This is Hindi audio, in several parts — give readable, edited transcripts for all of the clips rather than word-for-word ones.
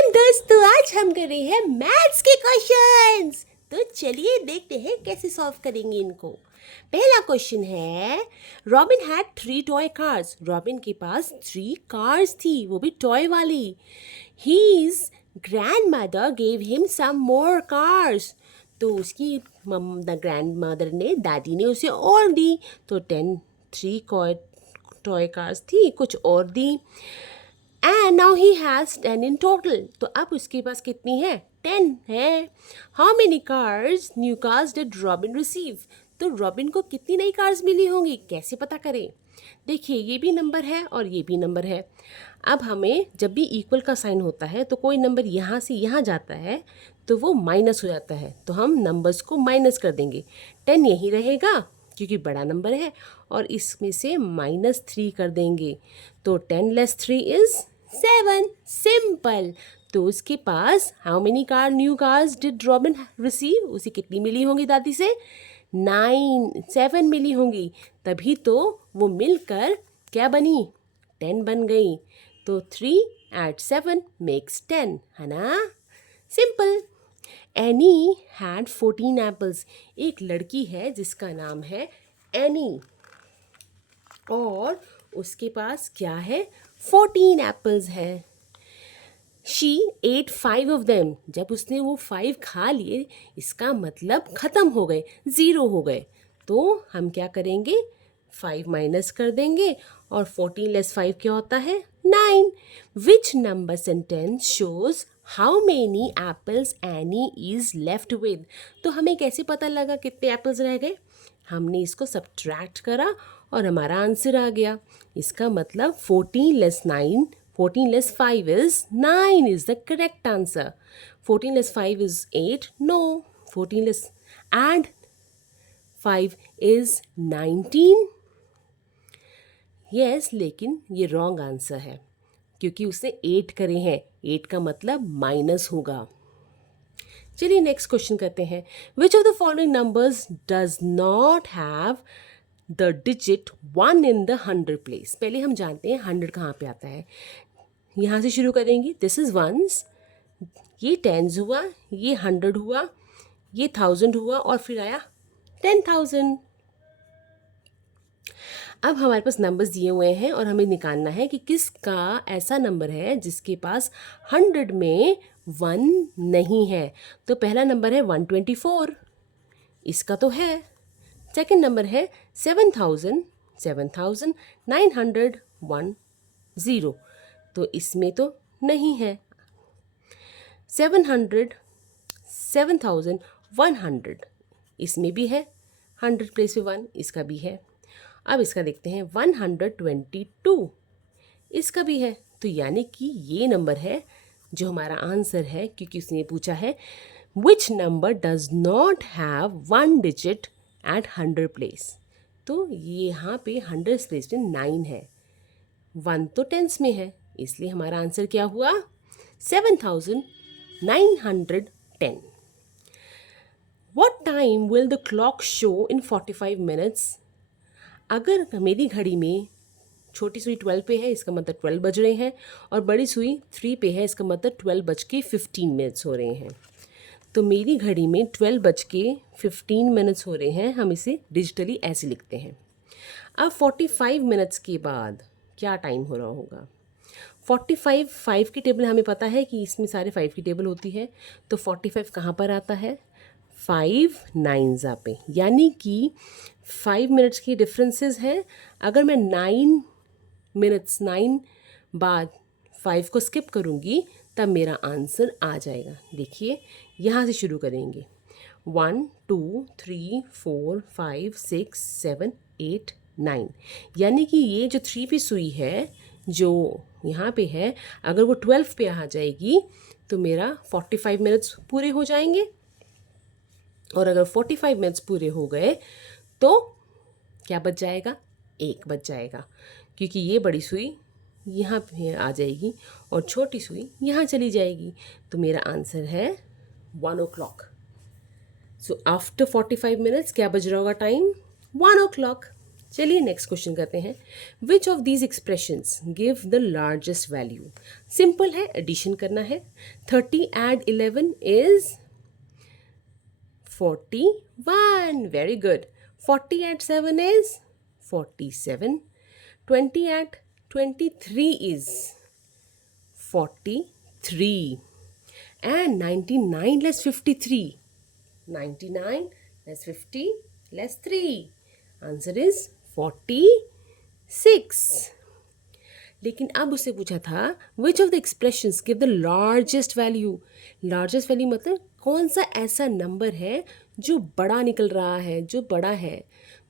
दोस्तों आज हम कर रहे हैं मैथ्स के क्वेश्चंस। तो चलिए देखते हैं कैसे सॉल्व करेंगे इनको। पहला क्वेश्चन है, Robin had 3 toy cars. Robin के पास 3 कार्स थी, वो भी टॉय वाली। His grandmother gave him some more cars. तो उसकी ग्रैंड मदर ने, दादी ने उसे और दी। तो 3 टॉय कार्स थी, कुछ और दी। And now he has 10 in total. तो अब उसके पास कितनी है? 10 है। How many cars, new cars did Robin receive? तो रॉबिन को कितनी नई कार्स मिली होंगी, कैसे पता करें? देखिए, ये भी नंबर है और ये भी नंबर है। अब हमें जब भी इक्वल का साइन होता है तो कोई नंबर यहाँ से यहाँ जाता है तो वो माइनस हो जाता है, तो हम नंबर्स को माइनस कर देंगे। 10 यहीं रहेगा क्योंकि बड़ा नंबर है, और इसमें से -3 कर देंगे। तो 10 लेस 3 इज 7। सिंपल। तो उसके पास how many new cars did Robin receive? उसे कितनी मिली होंगी दादी से? 7 मिली होंगी, तभी तो वो मिलकर क्या बनी? 10 बन गई। तो 3 + 7 मेक्स 10, है ना? सिंपल। Any had 14 apples. एक लड़की है जिसका नाम है एनी, और उसके पास क्या है? 14 एप्पल्स है। She ate 5 of them. जब उसने वो 5 खा लिए, इसका मतलब ख़त्म हो गए, 0 हो गए। तो हम क्या करेंगे? 5 माइनस कर देंगे, और 14 लेस 5 क्या होता है? 9। Which number sentence shows how many apples any is left with? तो हमें कैसे पता लगा कितने एप्पल्स रह गए? हमने इसको सब्ट्रैक्ट करा और हमारा आंसर आ गया। इसका मतलब 14 less 5 is 9 is the correct answer. 14 less 5 is 8. No. 14 less and 5 is 19. Yes, लेकिन ये रॉन्ग आंसर है क्योंकि उसने 8 करे हैं। 8 का मतलब माइनस होगा। चलिए नेक्स्ट क्वेश्चन करते हैं। Which of the following numbers does not have the digit 1 in the 100 place? पहले हम जानते हैं 100 कहाँ पे आता है। यहाँ से शुरू करेंगे। दिस इज़ वंस, ये टेंस हुआ, ये 100 हुआ, ये 1000 हुआ, और फिर आया 10,000। अब हमारे पास नंबर्स दिए हुए हैं और हमें निकालना है कि किसका ऐसा नंबर है जिसके पास 100 में 1 नहीं है। तो पहला नंबर है 124, इसका तो है। सेकंड नंबर है 7,901, तो इसमें तो नहीं है। 7,100, इसमें भी है। 100 प्लेस पे 1, इसका भी है। अब इसका देखते हैं 122, इसका भी है। तो यानी कि ये नंबर है जो हमारा आंसर है, क्योंकि उसने पूछा है which number does not have 1 digit at 100 place. तो ये यहाँ पे 100 प्लेस पे 9 है, 1 तो टेंस में है, इसलिए हमारा आंसर क्या हुआ? 7,910। What time will the clock show in 45 minutes? अगर मेरी घड़ी में छोटी सुई 12 पे है, इसका मतलब 12 बज रहे हैं, और बड़ी सुई 3 पे है, इसका मतलब 12:15 हो रहे हैं। तो मेरी घड़ी में 12:15 हो रहे हैं। हम इसे डिजिटली ऐसे लिखते हैं। अब 45 मिनट्स के बाद क्या टाइम हो रहा होगा? 45 5 की टेबल हमें पता है कि इसमें सारे 5 की टेबल होती है। तो 45 कहाँ पर आता है? 5 9 पे, यानी कि 5 मिनट्स की डिफरेंसेस हैं। अगर मैं 9 बाद 5 को स्किप करूँगी तब मेरा आंसर आ जाएगा। देखिए, यहाँ से शुरू करेंगे। 1 2 3 4 5 6 7 8 9, यानी कि ये जो 3 पे सुई है जो यहाँ पे है, अगर वो 12 पे आ जाएगी तो मेरा 45 मिनट्स पूरे हो जाएंगे। और अगर 45 मिनट्स पूरे हो गए तो क्या बच जाएगा? 1 बच जाएगा, क्योंकि ये बड़ी सुई यहाँ पे आ जाएगी और छोटी सुई यहाँ चली जाएगी। तो मेरा आंसर है 1 o'clock। सो आफ्टर 45 मिनट्स क्या बज रहा होगा टाइम? 1 o'clock। चलिए नेक्स्ट क्वेश्चन करते हैं. Which of these expressions give the largest value. Simple है, एडिशन करना है. 30 add 11 is 41. Very good. 40 add 7 is 47. 20 add 23 is 43. And 99 less 53. 99 less 50 less 3. Answer is 46. लेकिन अब उससे पूछा था which of the expressions give the largest value. Largest value मतलब कौन सा ऐसा नंबर है जो बड़ा निकल रहा है, जो बड़ा है.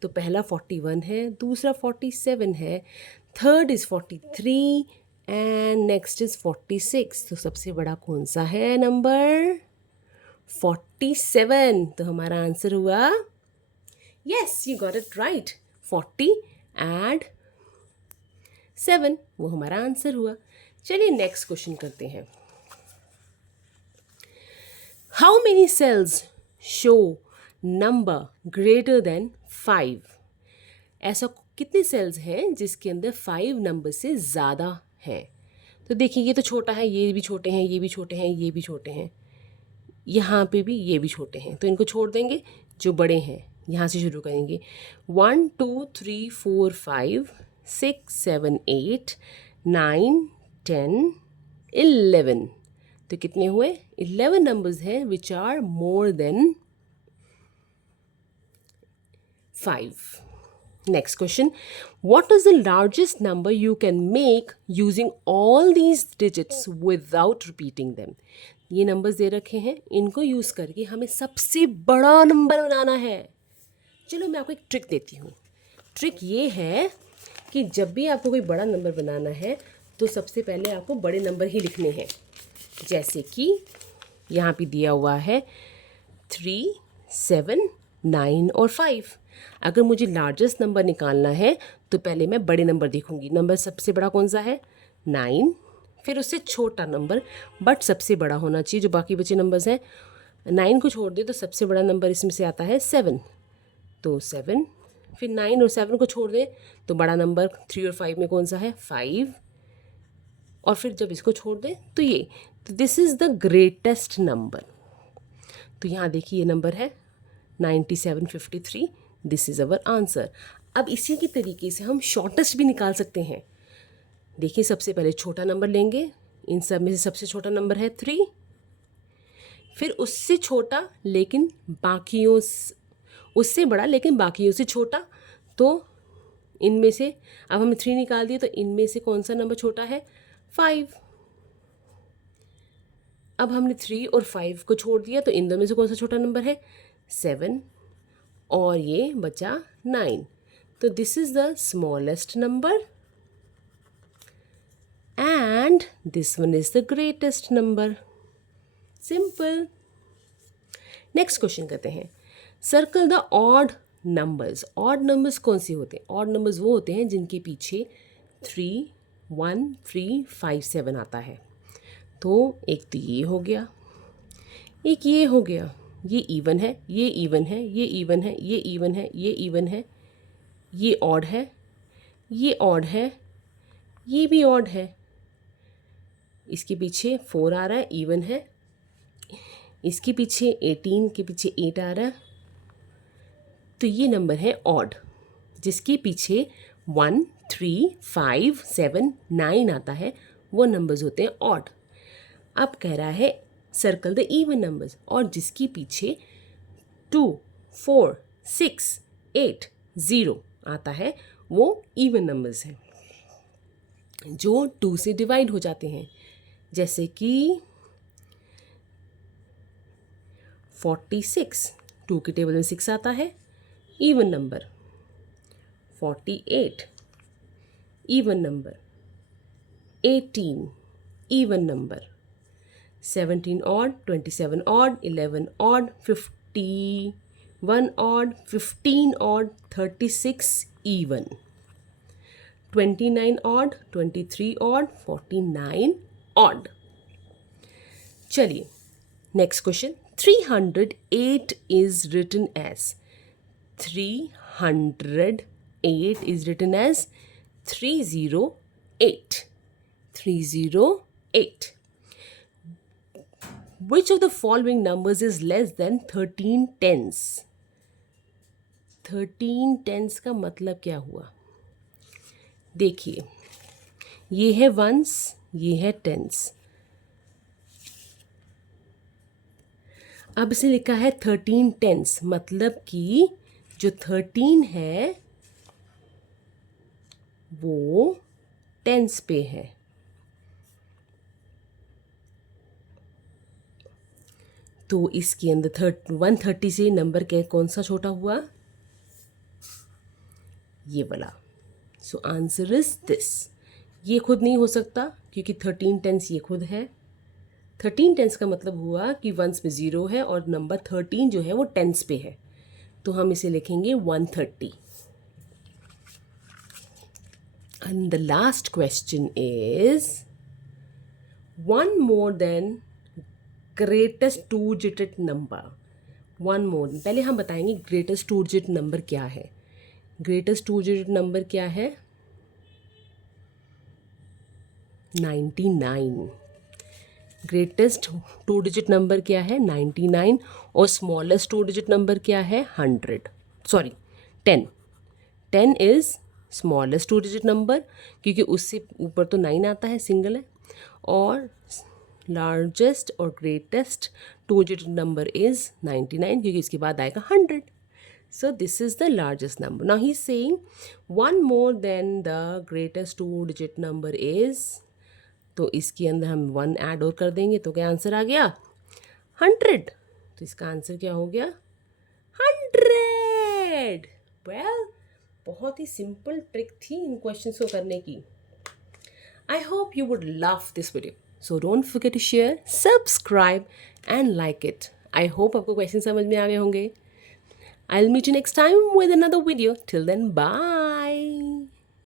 तो पहला 41 है, दूसरा 47 है, third is 43 and next is 46. तो सबसे बड़ा कौन सा है नंबर? 47. तो हमारा आंसर हुआ yes, you got it right. 40 and 7 वो हमारा आंसर हुआ. चलिए नेक्स्ट क्वेश्चन करते हैं. How many cells show number greater than 5. ऐसा कितने सेल्स हैं जिसके अंदर 5 नंबर से ज़्यादा है. तो देखिए ये तो छोटा है, ये भी छोटे हैं, ये भी छोटे हैं, ये भी छोटे हैं, यहाँ पे भी ये भी छोटे हैं. तो इनको छोड़ देंगे. जो बड़े हैं यहाँ से शुरू करेंगे. 1 2 3 4 5 6 7 8 9 10 11. तो कितने हुए? 11 नंबर्स हैं which are more than 5. Next question. What is the largest number you can make using all these digits without repeating them? ये नंबर्स दे रखे हैं, इनको यूज़ करके हमें सबसे बड़ा नंबर बनाना है. चलो मैं आपको एक ट्रिक देती हूँ. ट्रिक ये है कि जब भी आपको कोई बड़ा नंबर बनाना है तो सबसे पहले आपको बड़े नंबर ही लिखने हैं. जैसे कि यहाँ पे दिया हुआ है 3 7 9 और 5. अगर मुझे लार्जेस्ट नंबर निकालना है तो पहले मैं बड़े नंबर देखूंगी. नंबर सबसे बड़ा कौन सा है? 9. फिर उससे छोटा नंबर बट सबसे बड़ा होना चाहिए. जो बाकी बचे नंबर्स हैं 9 को छोड़ दे तो सबसे बड़ा नंबर इसमें से आता है 7. तो 7. फिर 9 और 7 को छोड़ दे तो बड़ा नंबर 3 और 5 में कौन सा है? 5. और फिर जब इसको छोड़ दे तो ये. तो this is the greatest number. तो यहाँ देखिए ये नंबर है 9753. This is our answer. अब इसी की तरीके से हम शॉर्टेस्ट भी निकाल सकते हैं. देखिए सबसे पहले छोटा नंबर लेंगे. इन सब में से सबसे छोटा नंबर है 3. फिर उससे छोटा लेकिन बाकियों उससे बड़ा लेकिन बाकियों से छोटा. तो इनमें से अब हमने 3 निकाल दिए तो इनमें से कौन सा नंबर छोटा है? 5. अब हमने 3 और 5 को छोड़ दिया तो इन दोनों में से कौन सा छोटा नंबर है? 7. और ये बचा 9. तो this is the smallest number and this one is the greatest number. Simple. Next question करते हैं. Circle the odd numbers. Odd numbers कौन से होते हैं? ऑड नंबर्स वो होते हैं जिनके पीछे 3 1 3 5 7 आता है. तो एक तो ये हो गया, एक ये हो गया. ये इवन है, ये इवन है, ये इवन है, ये इवन है, ये इवन है, ये ऑड है, ये ऑड है, ये भी ऑड है. इसके पीछे 4 आ रहा है, इवन है. इसके पीछे 18 के पीछे 8 आ रहा है. तो ये नंबर है ऑड. जिसके पीछे 1 3 5 7 9 आता है वो नंबर्स होते हैं ऑड. अब कह रहा है सर्कल द इवन नंबर्स. और जिसके पीछे 2 4 6 8 0 आता है वो इवन नंबर्स हैं जो 2 से डिवाइड हो जाते हैं. जैसे कि 46 2 के टेबल में 6 आता है, even number. 48 even number. 18 even number. 17 odd, 27 odd, 11 odd, 51 odd, 15 odd, 36 even. 29 odd, 23 odd, 49 odd. चलिए next question. 308 is written as 308. 8 is written as 308. 308. Which of the following numbers is less than 13 tens? 13 tense का मतलब क्या हुआ? देखिए, ये है वंस, ये है टेंस. अब इसे लिखा है 13 टेंस, मतलब कि जो 13 है वो टेंस पे है. तो इसके अंदर 130 से नंबर के कौन सा छोटा हुआ? ये वाला. So answer is this. ये खुद नहीं हो सकता क्योंकि 13 टेंस ये खुद है. 13 टेंस का मतलब हुआ कि वंस में 0 है और नंबर 13 जो है वो टेंस पे है. तो हम इसे लिखेंगे 130. And the last question is one more than greatest 2 digit number. One more. पहले हम बताएंगे ग्रेटेस्ट 2 डिजिट नंबर क्या है. ग्रेटेस्ट 2 डिजिट नंबर क्या है? 99. ग्रेटेस्ट 2 डिजिट नंबर क्या है? 99. और स्मॉलेस्ट 2 डिजिट नंबर क्या है? 100. Sorry, 10. 10 is smallest 2 digit number क्योंकि उससे ऊपर तो 9 आता है, सिंगल है. और लार्जेस्ट और ग्रेटेस्ट 2 डिजिट नंबर इज़ 99 क्योंकि इसके बाद आएगा 100. So this is the largest number. Now he's saying one more than the greatest 2 digit number is. तो इसके अंदर हम 1 ऐड और कर देंगे तो क्या आंसर आ गया? 100. तो इसका आंसर क्या हो गया? 100. Well, बहुत ही सिंपल ट्रिक थी इन क्वेश्चंस को करने की. I hope you would love this video. So don't forget to share, subscribe and like it. I hope आपको क्वेश्चन समझ में आ गए होंगे. I'll meet you next time with another video. Till then, bye.